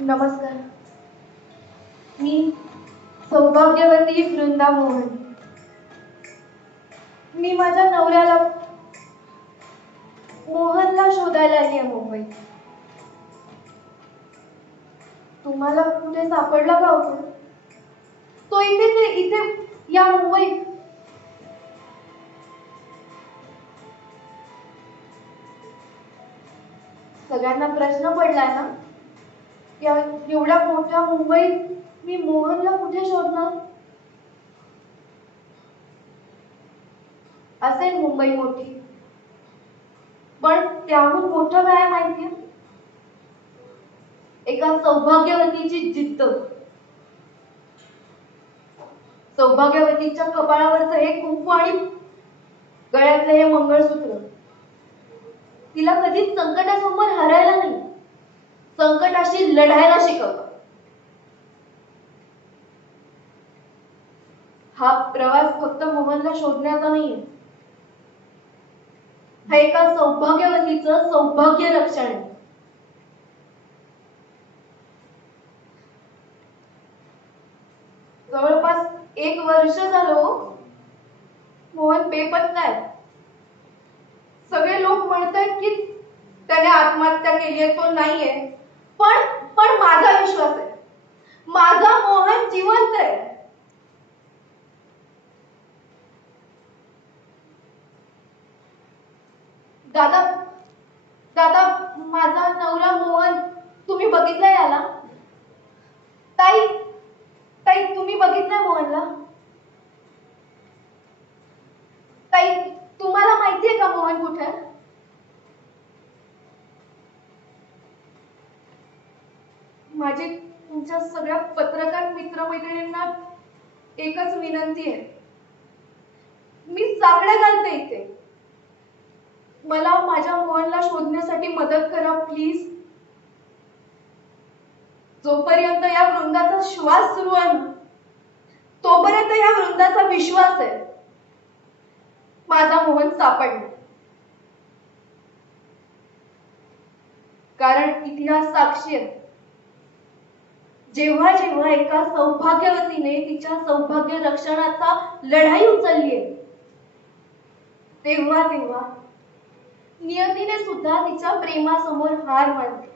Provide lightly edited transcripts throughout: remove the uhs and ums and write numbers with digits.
नमस्कार. मी सौभाग्यवती वृंदा मोहन. मी माझ्या नवऱ्याला मोहनला शोधायला आली आहे मुंबईत. तुम्हाला कुठे सापडला का होतो? तो इथे या मुंबईत. सगळ्यांना प्रश्न पडलाय ना, या एवढ्या मोठ्या मुंबईत मी मोहनला कुठे शोधणार? असेल मुंबई मोठी, पण त्याहून मोठं काय माहितीये? एका सौभाग्यवतीची जिद्द. सौभाग्यवतीच्या कपाळावरचं हे कुंकू आणि गळ्यातलं हे मंगळसूत्र तिला कधीच संकटासमोर हरायला नाही, संकटाशी लढायला शिकवतं. हा प्रवास फक्त मोहनला शोधण्याचा नाहीये, हा एका सौभाग्यवतीचं सौभाग्य रक्षण आहे. जवळपास 1 वर्ष झालं मोहन बेपत्ता आहे. सगळे लोक म्हणतात की त्याने आत्महत्या केली आहे, तो नाहीये. पण माझा विश्वास आहे, माझा मोहन जिवंत आहे. दादा दादा माझा नवरा मोहन तुम्ही बघितलाय याला? ताई ताई तुम्ही बघितलंय मोहनला? ताई तुम्हाला माहितीये का मोहन कुठे आहे? माझी तुमच्या सगळ्या पत्रकार मित्रमैत्रिणींना एकच विनंती आहे, मी साकडे घालते इथे. मला माझ्या मोहनला शोधण्यासाठी मदत करा प्लीज. जोपर्यंत या वृंदाचा श्वास सुरू आहे ना, तोपर्यंत या वृंदाचा विश्वास आहे माझा मोहन सापडणार. कारण इतिहास साक्षी आहे, जेव्हा जेव्हा एका सौभाग्यवतीने तिच्या सौभाग्य रक्षणाचा लढाई उचलली आहे, तेव्हा तेव्हा नियतीने सुद्धा तिच्या प्रेमासमोर हार मानली.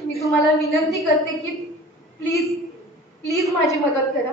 मी तुम्हाला विनंती करते की प्लीज प्लीज माझी मदत करा.